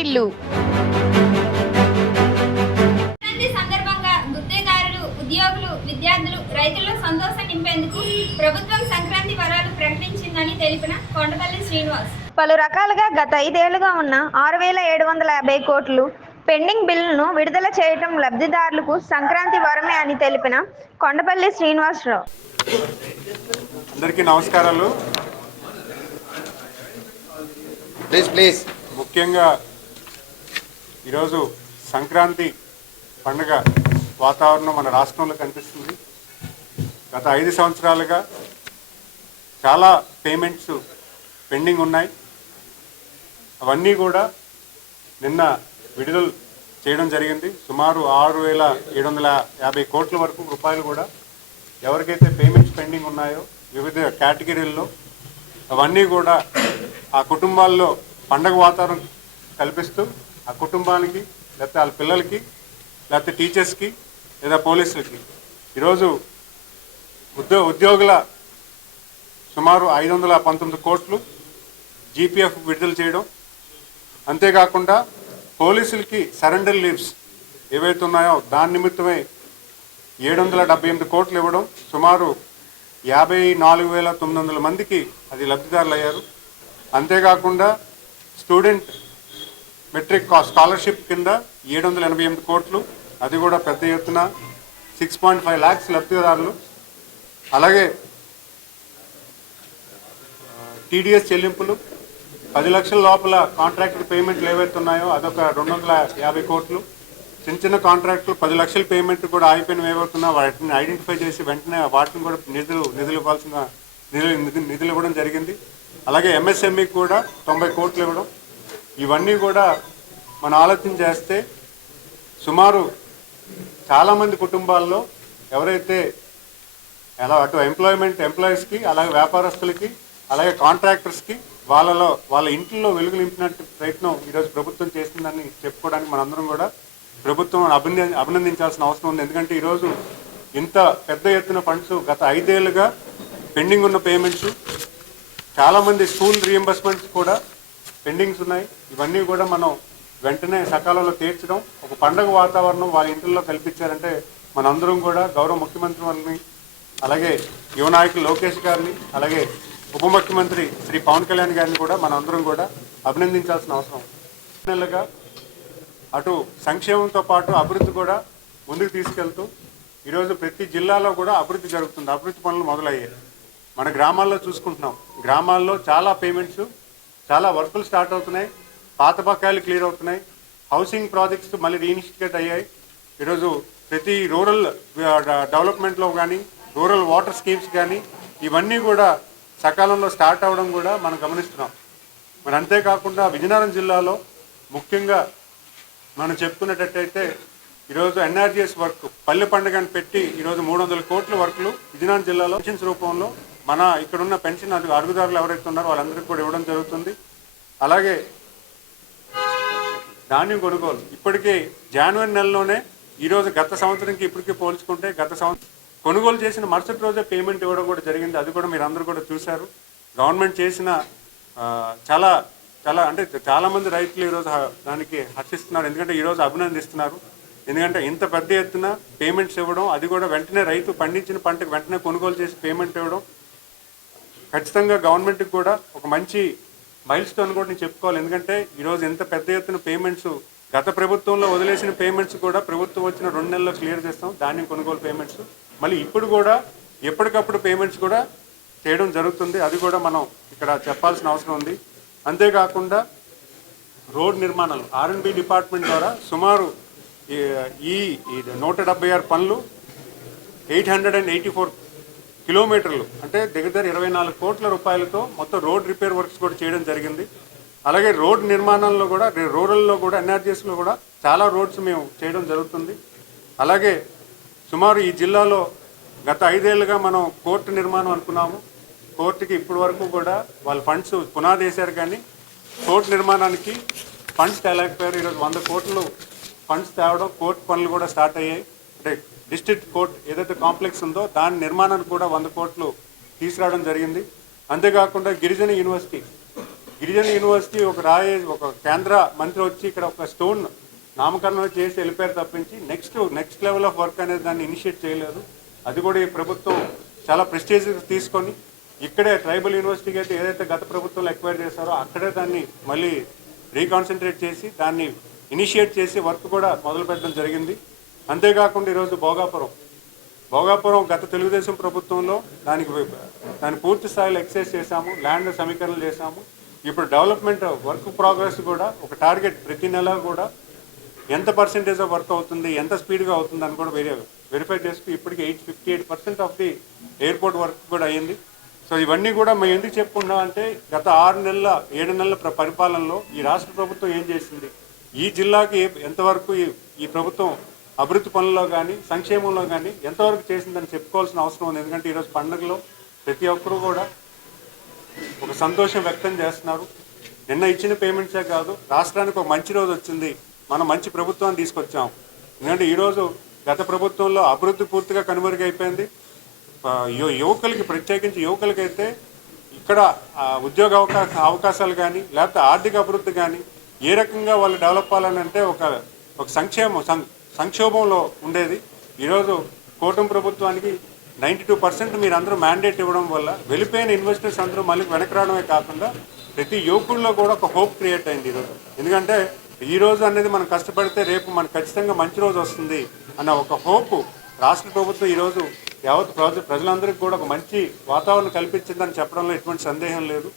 వాటిల్లు. సందర్భంగా గుత్తేదారులు, ఉద్యోగులు, విద్యార్థులు, రైతుల్లో సంతోషం నింపేందుకు ప్రభుత్వం సంక్రాంతి వరాలు ప్రకటించిందని తెలిపిన కొండపల్లి శ్రీనివాస్. పలు రకాలుగా గత 5 ఏళ్లుగా ఉన్న 6,750 కోట్లు పెండింగ్ బిల్లును విడుదల చేయడం లబ్ధిదారులకు సంక్రాంతి వరమే అని తెలిపిన కొండపల్లి శ్రీనివాసరావు. అందరికీ నమస్కారాలు. ప్లీజ్ ముఖ్యంగా ఈరోజు సంక్రాంతి పండుగ వాతావరణం మన రాష్ట్రంలో కనిపిస్తుంది. గత 5 సంవత్సరాలుగా చాలా పేమెంట్స్ పెండింగ్ ఉన్నాయి. అవన్నీ కూడా నిన్న విడుదల చేయడం జరిగింది. సుమారు 6,750 కోట్ల వరకు రూపాయలు కూడా ఎవరికైతే పేమెంట్స్ పెండింగ్ ఉన్నాయో వివిధ కేటగిరీల్లో అవన్నీ కూడా ఆ కుటుంబాల్లో పండగ వాతావరణం కల్పిస్తూ ఆ కుటుంబానికి లేకపోతే వాళ్ళ పిల్లలకి లేకపోతే టీచర్స్కి లేదా పోలీసులకి ఈరోజు ఉద్యోగుల సుమారు 519 కోట్లు జీపీఎఫ్ విడుదల చేయడం, అంతేకాకుండా పోలీసులకి సరెండర్ లీవ్స్ ఏవైతే ఉన్నాయో దాని నిమిత్తమై 778 కోట్లు ఇవ్వడం, సుమారు 54,900 మందికి అది లబ్ధిదారులు అయ్యారు. అంతేకాకుండా స్టూడెంట్ మెట్రిక్ స్కాలర్షిప్ కింద 788 కోట్లు, అది కూడా పెద్ద ఎత్తున 6.5 lakhs లబ్ధిదారులు. అలాగే టీడీఎస్ చెల్లింపులు 10 లక్షల లోపల కాంట్రాక్ట్ పేమెంట్లు ఏవైతే ఉన్నాయో అదొక 250 కోట్లు. చిన్న కాంట్రాక్టులు 10 లక్షల పేమెంట్ కూడా ఆగిపోయినవి ఏవవుతున్నా వాటిని ఐడెంటిఫై చేసి వెంటనే వాటిని కూడా నిధులు ఇవ్వాల్సిన నిధులు ఇవ్వడం జరిగింది. అలాగే ఎంఎస్ఎంఈకి కూడా 90 కోట్లు ఇవ్వడం. ఇవన్నీ కూడా మనం ఆలోచన చేస్తే సుమారు చాలామంది కుటుంబాల్లో ఎవరైతే అటు ఎంప్లాయీస్కి అలాగే వ్యాపారస్తులకి అలాగే కాంట్రాక్టర్స్కి వాళ్ళ ఇంట్లో వెలుగులు నింపినట్టు ప్రయత్నం ఈరోజు ప్రభుత్వం చేసిందని చెప్పుకోవడానికి మనందరం కూడా ప్రభుత్వం అభినందించాల్సిన అవసరం ఉంది. ఎందుకంటే ఈరోజు ఇంత పెద్ద ఎత్తున ఫండ్స్ గత 5 ఏళ్లుగా పెండింగ్ ఉన్న పేమెంట్స్, చాలామంది స్కూల్ రీఎంబర్స్మెంట్స్ కూడా పెండింగ్స్ ఉన్నాయి. ఇవన్నీ కూడా మనం వెంటనే సకాలంలో తీర్చడం, ఒక పండుగ వాతావరణం వాళ్ళ ఇంట్లో కల్పించారంటే మనందరం కూడా గౌరవ ముఖ్యమంత్రి వారిని, అలాగే యువ నాయకులు లోకేష్ గారిని, అలాగే ఉప ముఖ్యమంత్రి శ్రీ పవన్ కళ్యాణ్ గారిని కూడా మనం అందరం కూడా అభినందించాల్సిన అవసరం. నెలగా అటు సంక్షేమంతో పాటు అభివృద్ధి కూడా ముందుకు తీసుకెళ్తూ ఈరోజు ప్రతి జిల్లాలో కూడా అభివృద్ధి జరుగుతుంది. అభివృద్ధి పనులు మొదలయ్యాయి. మన గ్రామాల్లో చూసుకుంటున్నాం. గ్రామాల్లో చాలా పేమెంట్స్, చాలా వర్కులు స్టార్ట్ అవుతున్నాయి. పాత బకాయిలు క్లియర్ అవుతున్నాయి. హౌసింగ్ ప్రాజెక్ట్స్ మళ్ళీ రీఇనిషియేట్ అయ్యాయి. ఈరోజు ప్రతి రూరల్ డెవలప్మెంట్లో కానీ రూరల్ వాటర్ స్కీమ్స్ కానీ ఇవన్నీ కూడా సకాలంలో స్టార్ట్ అవ్వడం కూడా మనం గమనిస్తున్నాం. మరి అంతేకాకుండా విజయనగరం జిల్లాలో ముఖ్యంగా మనం చెప్పుకునేటట్టయితే ఈరోజు ఎన్ఆర్జీఎస్ వర్క్ పల్లె పండుగని పెట్టి ఈరోజు 300 కోట్ల వర్కులు విజయనగరం జిల్లాలో పెన్షన్స్ రూపంలో మన ఇక్కడున్న పెన్షన్ అర్హుదారులు ఎవరైతే ఉన్నారో వాళ్ళందరికీ కూడా ఇవ్వడం జరుగుతుంది. అలాగే ధాన్యం కొనుగోలు ఇప్పటికీ జనవరి నెలలోనే ఈరోజు గత సంవత్సరంకి ఇప్పటికీ పోల్చుకుంటే గత సంవత్సరం కొనుగోలు చేసిన మరుసటి రోజే పేమెంట్ ఇవ్వడం కూడా జరిగింది. అది కూడా మీరు అందరూ కూడా చూశారు. గవర్నమెంట్ చేసిన చాలామంది రైతులు ఈరోజు దానికి హర్షిస్తున్నారు. ఎందుకంటే ఈరోజు అభినందిస్తున్నారు. ఎందుకంటే ఇంత పెద్ద ఎత్తున పేమెంట్స్ ఇవ్వడం, అది కూడా వెంటనే రైతు పండించిన పంటకు వెంటనే కొనుగోలు చేసి పేమెంట్ ఇవ్వడం ఖచ్చితంగా గవర్నమెంట్కి కూడా ఒక మంచి మైల్ స్టోన్ కూడా నేను చెప్పుకోవాలి. ఎందుకంటే ఈరోజు ఎంత పెద్ద ఎత్తున పేమెంట్స్ గత ప్రభుత్వంలో వదిలేసిన పేమెంట్స్ కూడా ప్రభుత్వం వచ్చిన 2 నెలల్లో క్లియర్ చేస్తాం. ధాన్యం కొనుగోలు పేమెంట్స్ మళ్ళీ ఇప్పుడు కూడా ఎప్పటికప్పుడు పేమెంట్స్ కూడా చేయడం జరుగుతుంది. అది కూడా మనం ఇక్కడ చెప్పాల్సిన అవసరం ఉంది. అంతేకాకుండా రోడ్ నిర్మాణాలు R&B డిపార్ట్మెంట్ ద్వారా సుమారు ఈ 176 పనులు 884 కిలోమీటర్లు అంటే దగ్గర 24 కోట్ల రూపాయలతో మొత్తం రోడ్ రిపేర్ వర్క్స్ కూడా చేయడం జరిగింది. అలాగే రోడ్ నిర్మాణంలో కూడా రూరల్లో కూడా ఎన్ఆర్జీఎస్లో కూడా చాలా రోడ్స్ మేము చేయడం జరుగుతుంది. అలాగే సుమారు ఈ జిల్లాలో గత 5 ఏళ్ళుగా మనం కోర్టు నిర్మాణం అనుకున్నాము. కోర్టుకి ఇప్పటి వరకు కూడా వాళ్ళు ఫండ్స్ పునాది వేశారు, కానీ కోర్టు నిర్మాణానికి ఫండ్స్ తేలేకపోయారు. ఈరోజు 100 కోట్లు ఫండ్స్ తేవడం, కోర్టు పనులు కూడా స్టార్ట్ అయ్యాయి. అంటే డిస్ట్రిక్ట్ కోర్ట్ ఏదైతే కాంప్లెక్స్ ఉందో దాని నిర్మాణానికి కూడా 100 కోట్లు తీసుకురావడం జరిగింది. అంతేకాకుండా గిరిజన యూనివర్సిటీ గిరిజన యూనివర్సిటీ ఒక కేంద్ర మంత్రి వచ్చి ఇక్కడ ఒక స్టోన్ నామకరణం చేసి వెళ్ళిపోయారు తప్పించి నెక్స్ట్ లెవెల్ ఆఫ్ వర్క్ అనేది దాన్ని ఇనిషియేట్ చేయలేదు. అది కూడా ఈ ప్రభుత్వం చాలా ప్రెస్టీజ్ తీసుకొని ఇక్కడే ట్రైబల్ యూనివర్సిటీకి అయితే ఏదైతే గత ప్రభుత్వంలో ఎక్వైర్ చేశారో అక్కడే దాన్ని మళ్ళీ రీకాన్సన్ట్రేట్ చేసి దాన్ని ఇనిషియేట్ చేసి వర్క్ కూడా మొదలు పెట్టడం జరిగింది. అంతేకాకుండా ఈరోజు భోగాపురం గత తెలుగుదేశం ప్రభుత్వంలో దాని పూర్తి స్థాయిలో ఎక్సైజ్ చేశాము, ల్యాండ్ సమీకరణలు చేశాము. ఇప్పుడు డెవలప్మెంట్ వర్క్ ప్రోగ్రెస్ కూడా ఒక టార్గెట్ ప్రతి నెల కూడా ఎంత పర్సెంటేజ్ ఆఫ్ వర్క్ అవుతుంది, ఎంత స్పీడ్గా అవుతుంది అని కూడా వెరిఫై చేస్తూ ఇప్పటికి 58% ఆఫ్ ది ఎయిర్పోర్ట్ వర్క్ కూడా అయ్యింది. సో ఇవన్నీ కూడా మేము ఎందుకు చెప్పుకున్నాం అంటే గత 7 నెలల పరిపాలనలో ఈ రాష్ట్ర ప్రభుత్వం ఏం చేసింది, ఈ జిల్లాకి ఎంతవరకు ఈ ప్రభుత్వం అభివృద్ధి పనుల్లో కానీ సంక్షేమంలో కానీ ఎంతవరకు చేసిందని చెప్పుకోవాల్సిన అవసరం ఉంది. ఎందుకంటే ఈరోజు పండుగలో ప్రతి ఒక్కరూ కూడా ఒక సంతోషం వ్యక్తం చేస్తున్నారు. నిన్న ఇచ్చిన పేమెంట్సే కాదు, రాష్ట్రానికి ఒక మంచి రోజు వచ్చింది, మనం మంచి ప్రభుత్వాన్ని తీసుకొచ్చాం. ఎందుకంటే ఈరోజు గత ప్రభుత్వంలో అభివృద్ధి పూర్తిగా కనుమరుగైపోయింది. యువకులకి ప్రత్యేకించి యువకులకైతే ఇక్కడ ఉద్యోగ అవకాశాలు కానీ లేకపోతే ఆర్థిక అభివృద్ధి కానీ ఏ రకంగా వాళ్ళు డెవలప్ అవ్వాలని అంటే ఒక సంక్షోభంలో ఉండేది. ఈరోజు కూటమి ప్రభుత్వానికి 92% మీరు అందరూ మ్యాండేట్ ఇవ్వడం వల్ల వెళ్ళిపోయిన ఇన్వెస్టర్స్ అందరూ మళ్ళీ వెనక్కి రావడమే కాకుండా ప్రతి యువకుల్లో కూడా ఒక హోప్ క్రియేట్ అయింది ఈరోజు. ఎందుకంటే ఈ రోజు అనేది మనం కష్టపడితే రేపు మనకు ఖచ్చితంగా మంచి రోజు వస్తుంది అన్న ఒక హోప్ రాష్ట్ర ప్రభుత్వం ఈరోజు యావత్ ప్రజలందరికీ కూడా ఒక మంచి వాతావరణం కల్పించిందని చెప్పడంలో ఎటువంటి సందేహం లేదు.